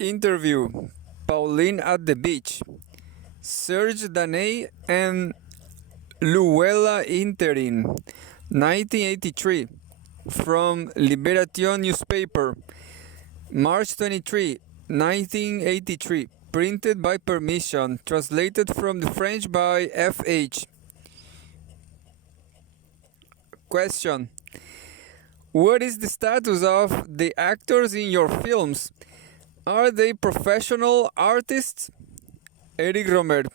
Interview. Pauline at the beach. Serge, Daney, and Louella Interim. 1983. From Liberation newspaper. March 23, 1983. Printed by permission. Translated from the French by F.H. Question. What is the status of the actors in your films? Are they professional artists? Eric Rohmer.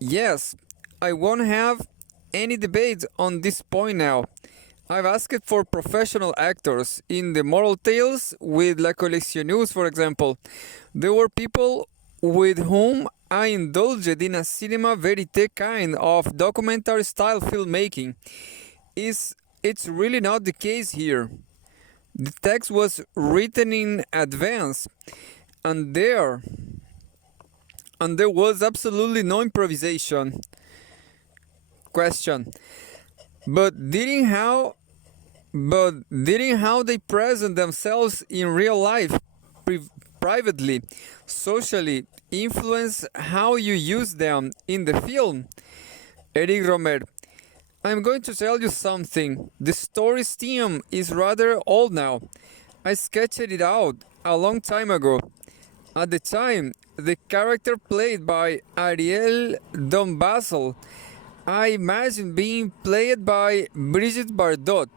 Yes, I won't have any debate on this point now. I've asked for professional actors. In the Moral Tales with La Collectionneuse, for example, there were people with whom I indulged in a cinema verite kind of documentary style filmmaking. It's really not the case here. The text was written in advance, and there was absolutely no improvisation. Question. But didn't how they present themselves in real life, privately, socially, influence how you use them in the film? Eric Rohmer. I'm going to tell you something. The story's theme is rather old now. I sketched it out a long time ago. At the time, the character played by Ariel Dombasle, I imagined being played by Brigitte Bardot.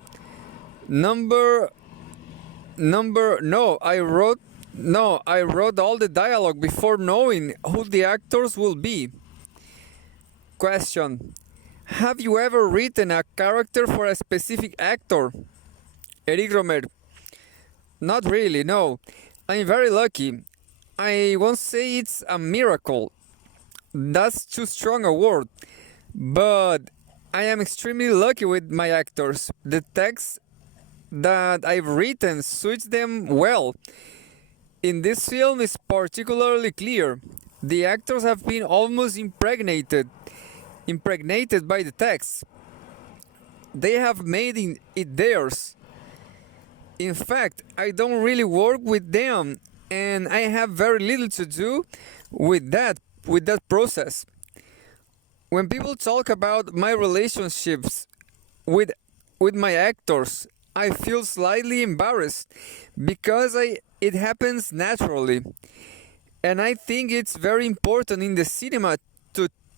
I wrote all the dialogue before knowing who the actors will be. Question. Have you ever written a character for a specific actor? Eric Rohmer. Not really, no. I'm very lucky. I won't say it's a miracle. That's too strong a word. But I am extremely lucky with my actors. The text that I've written suits them well. In this film is particularly clear. The actors have been almost impregnated by the text. They have made it theirs. In fact, I don't really work with them, and I have very little to do with that process. When people talk about my relationships with my actors, I feel slightly embarrassed because it happens naturally. And I think it's very important in the cinema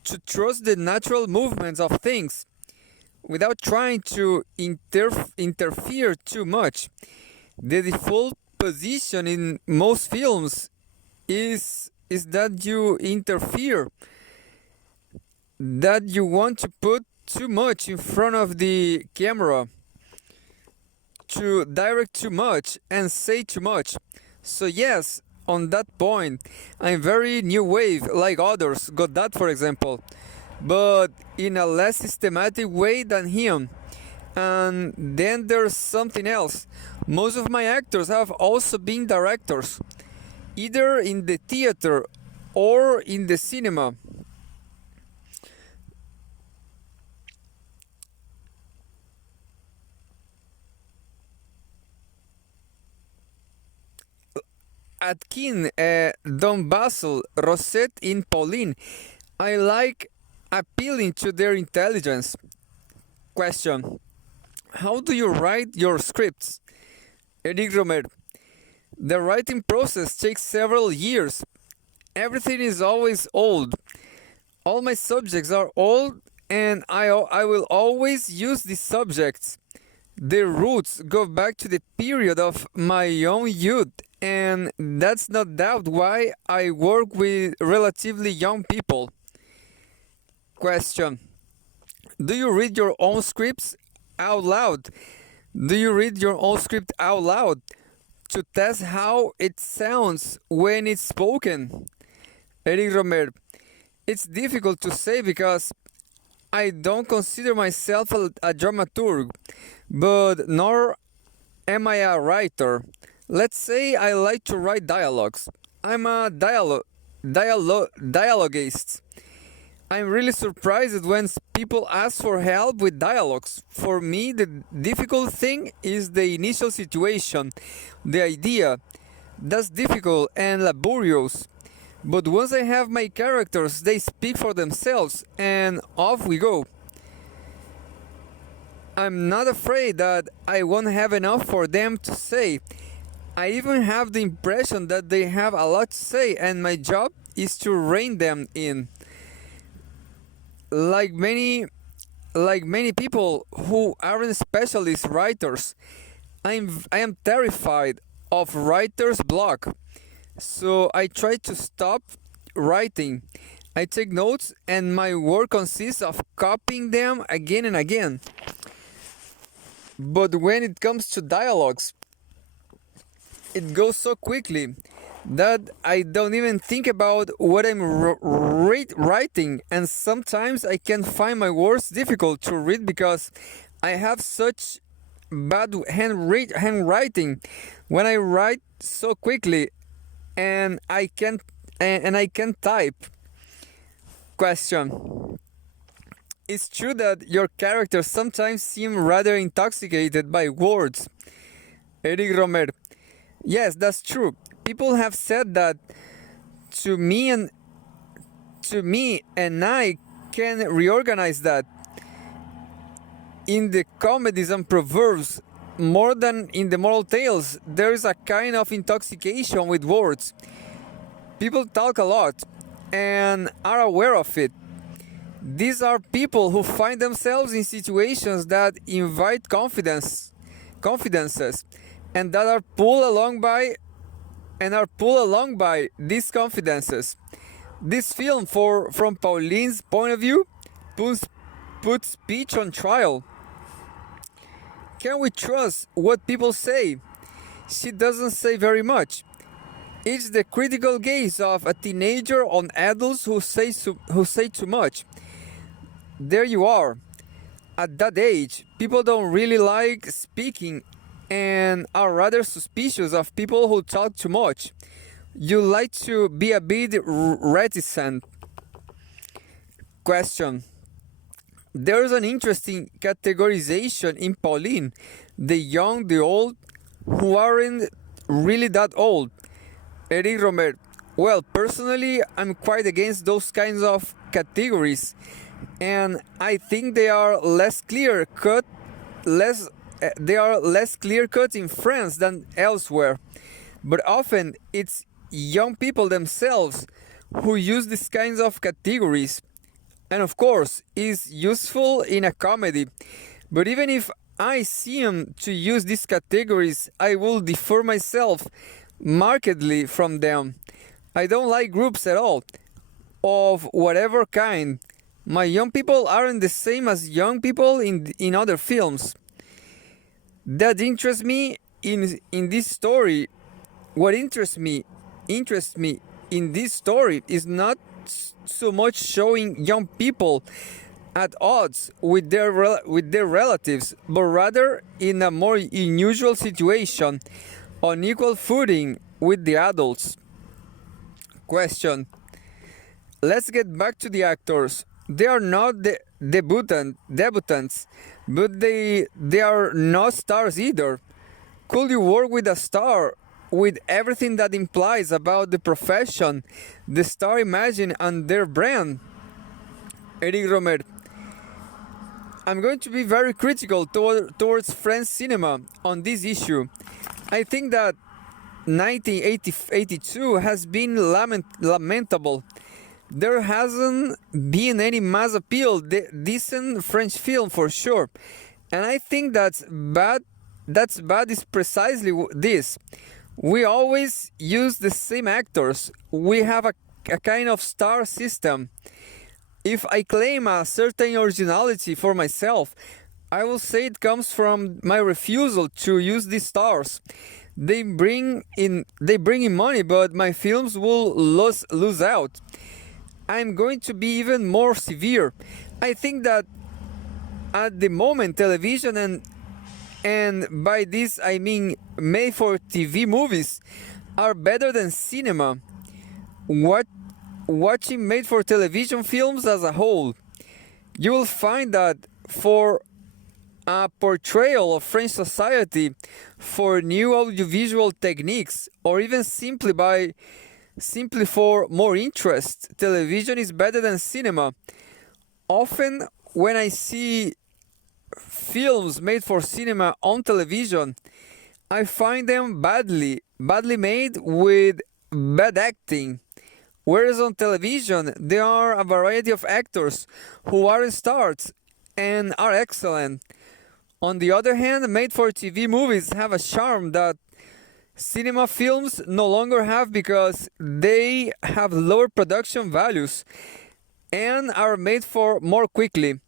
to trust the natural movements of things without trying to interfere too much. The default position in most films is that you interfere, that you want to put too much in front of the camera, to direct too much and say too much. So yes, on that point, I'm very new wave, like others, Godard for example, but in a less systematic way than him. And then there's something else. Most of my actors have also been directors, either in the theater or in the cinema. Atkin, Don Basil, Rosette in Pauline. I like appealing to their intelligence. Question. How do you write your scripts? Eric Rohmer. The writing process takes several years. Everything is always old. All my subjects are old, and I will always use these subjects. Their roots go back to the period of my own youth, and that's no doubt why I work with relatively young people. Question. Do you read your own scripts out loud? Do you read your own script out loud to test how it sounds when it's spoken? Eric Rohmer. It's difficult to say because I don't consider myself a dramaturg, but nor am I a writer. Let's say I like to write dialogues. I'm a dialoguist. I'm really surprised when people ask for help with dialogues. For me, the difficult thing is the initial situation, the idea, That's difficult and laborious. But once I have my characters, they speak for themselves, and off we go. I'm not afraid that I won't have enough for them to say. I even have the impression that they have a lot to say, and my job is to rein them in. Like many like many people who aren't specialist writers, I am terrified of writer's block. So I try to stop writing. I take notes and my work consists of copying them again and again. But when it comes to dialogues, it goes so quickly that I don't even think about what I'm writing, and sometimes I can find my words difficult to read because I have such bad handwriting when I write so quickly and I can't type. Question. It's true that your characters sometimes seem rather intoxicated by words. Eric Rohmer. Yes, that's true. People have said that to me and I can reorganize that. In the comedies and proverbs, more than in the moral tales, there is a kind of intoxication with words. People talk a lot and are aware of it. These are people who find themselves in situations that invite confidences, and that are pulled along by these confidences. This film, from Pauline's point of view, puts speech on trial. Can we trust what people say? She doesn't say very much. It's the critical gaze of a teenager on adults who say too much. There you are. At that age, people don't really like speaking and are rather suspicious of people who talk too much. You like to be a bit reticent. Question. There's an interesting categorization in Pauline, the young, the old, who aren't really that old. Eric Rohmer. Well, personally, I'm quite against those kinds of categories, and I think they are less clear cut in France than elsewhere. But often it's young people themselves who use these kinds of categories. And of course, is useful in a comedy. But even if I see them to use these categories, I will defer myself markedly from them. I don't like groups at all, of whatever kind. My young people aren't the same as young people in other films. That interests me in this story. What interests me in this story is not so much showing young people at odds with their relatives, but rather in a more unusual situation, on equal footing with the adults. Question. Let's get back to the actors. They are not the debutants, but they are not stars either. Could you work with a star with everything that implies about the profession the star imagine and their brand? Eric Rohmer. I'm going to be very critical towards French cinema on this issue. I think that 1982 has been lamentable. There hasn't been any mass appeal, decent French film for sure. And I think that's bad is precisely this. We always use the same actors. We have a kind of star system. If I claim a certain originality for myself, I will say it comes from my refusal to use these stars. They bring in money, but my films will lose out. I'm going to be even more severe. I think that at the moment, television and by this I mean made for TV movies are better than cinema. Watching made for television films as a whole, you will find that for a portrayal of French society for new audiovisual techniques, or even simply for more interest, television is better than cinema. Often when I see films made for cinema on television, I find them badly made with bad acting. Whereas on television, there are a variety of actors who aren't stars and are excellent. On the other hand, made for TV movies have a charm that cinema films no longer have because they have lower production values and are made for more quickly.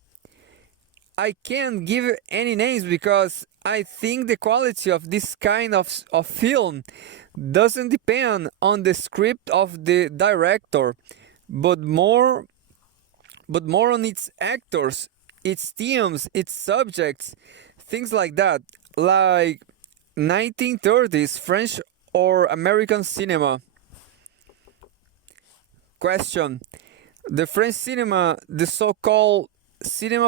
I can't give any names because I think the quality of this kind of film doesn't depend on the script of the director, but more on its actors, its themes, its subjects, things like that, like 1930s French or American cinema. Question: the French cinema, the so-called cinema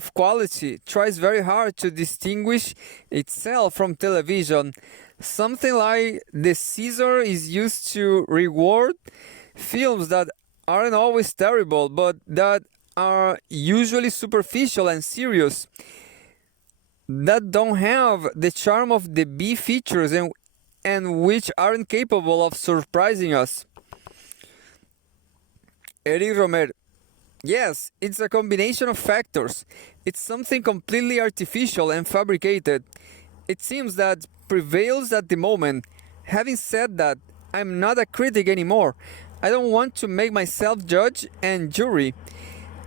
of quality, tries very hard to distinguish itself from television. Something like the Caesar is used to reward films that aren't always terrible, but that are usually superficial and serious, that don't have the charm of the B features and which aren't capable of surprising us. Eric Rohmer: yes, it's a combination of factors. It's something completely artificial and fabricated. It seems that prevails at the moment. Having said that, I'm not a critic anymore. I don't want to make myself judge and jury.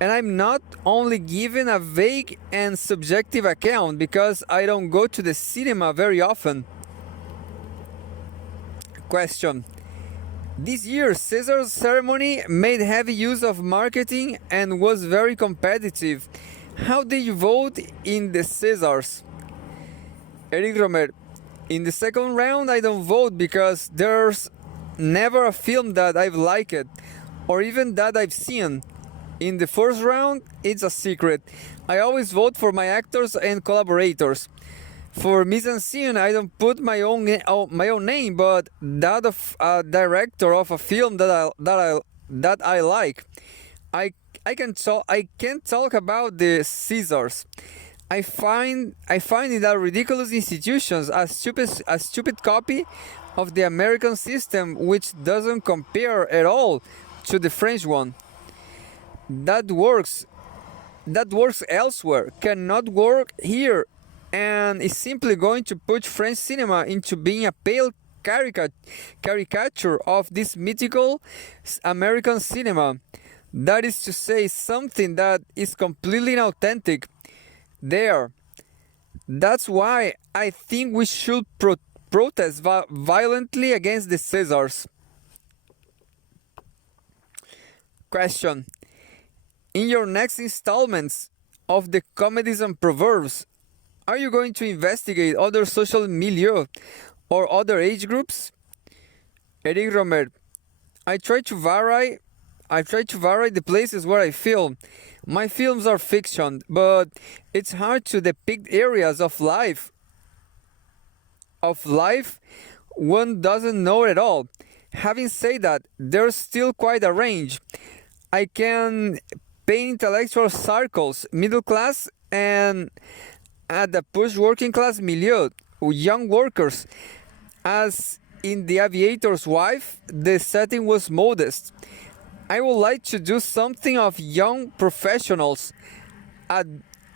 And I'm not only giving a vague and subjective account because I don't go to the cinema very often. Question: this year's Caesar's ceremony made heavy use of marketing and was very competitive. How did you vote in the Caesars? Eric Rohmer: in the second round I don't vote because there's never a film that I've liked or even that I've seen. In the first round, it's a secret. I always vote for my actors and collaborators. For mise en scene, I don't put my own name, but that of a director of a film that I like. I can't talk about the Caesars. I find it a ridiculous institution, a stupid copy of the American system, which doesn't compare at all to the French one. That works elsewhere, cannot work here, and is simply going to put French cinema into being a pale caricature of this mythical American cinema. That is to say, something that is completely inauthentic there. That's why I think we should protest violently against the Caesars. Question: in your next installments of the Comedies and Proverbs, are you going to investigate other social milieu or other age groups? Eric Rohmer: I try to vary the places where I film. My films are fiction, but it's hard to depict areas of life one doesn't know at all. Having said that, there's still quite a range. I can paint intellectual circles, middle class, and at the push working class milieu, young workers. As in The Aviator's Wife, the setting was modest. I would like to do something of young professionals.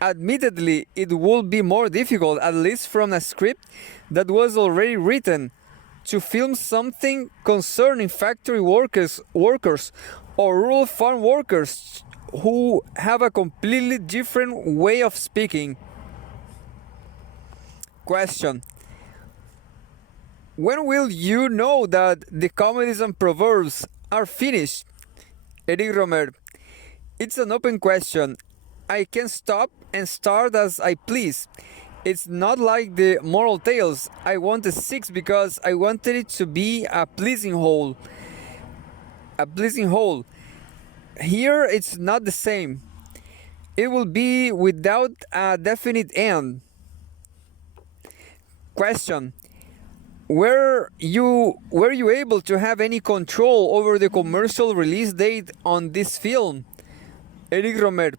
Admittedly, it would be more difficult, at least from a script that was already written, to film something concerning factory workers or rural farm workers who have a completely different way of speaking. Question: when will you know that the Comedies and Proverbs are finished? Eric Rohmer: it's an open question. I can stop and start as I please. It's not like the moral tales. I wanted 6 because I wanted it to be a pleasing whole. Here it's not the same. it will be without a definite end. Question: were you able to have any control over the commercial release date on this film? Eric Rohmer: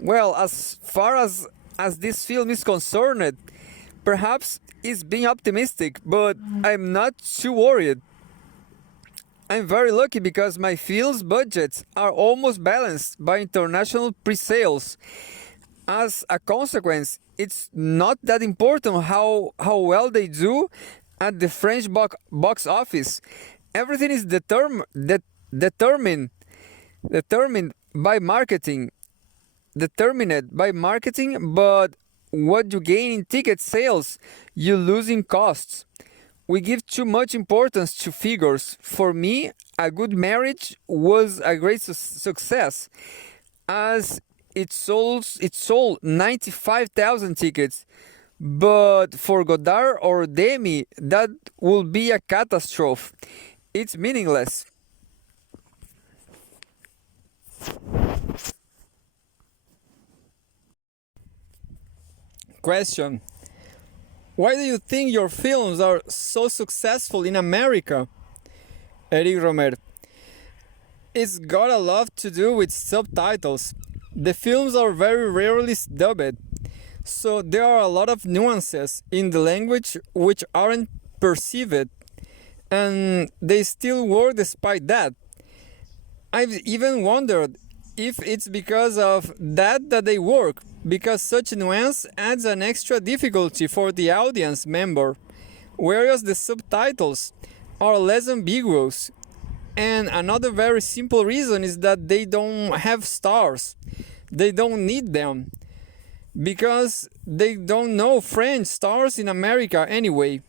well, as far as this film is concerned, perhaps it's being optimistic, but I'm not too worried. I'm very lucky because my film's budgets are almost balanced by international pre-sales. As a consequence, it's not that important how well they do at the French box office. Everything is determined by marketing, determined by marketing, but what you gain in ticket sales, you lose in costs. We give too much importance to figures. For me, A Good Marriage was a great success, as it sold 95,000 tickets. But for Godard or Demi, that would be a catastrophe. It's meaningless. Question: why do you think your films are so successful in America? Eric Rohmer: it's got a lot to do with subtitles. The films are very rarely dubbed, so there are a lot of nuances in the language which aren't perceived, and they still work despite that. I've even wondered if it's because of that they work, because such nuance adds an extra difficulty for the audience member, whereas the subtitles are less ambiguous. And another very simple reason is that they don't have stars. They don't need them, because they don't know French stars in America anyway.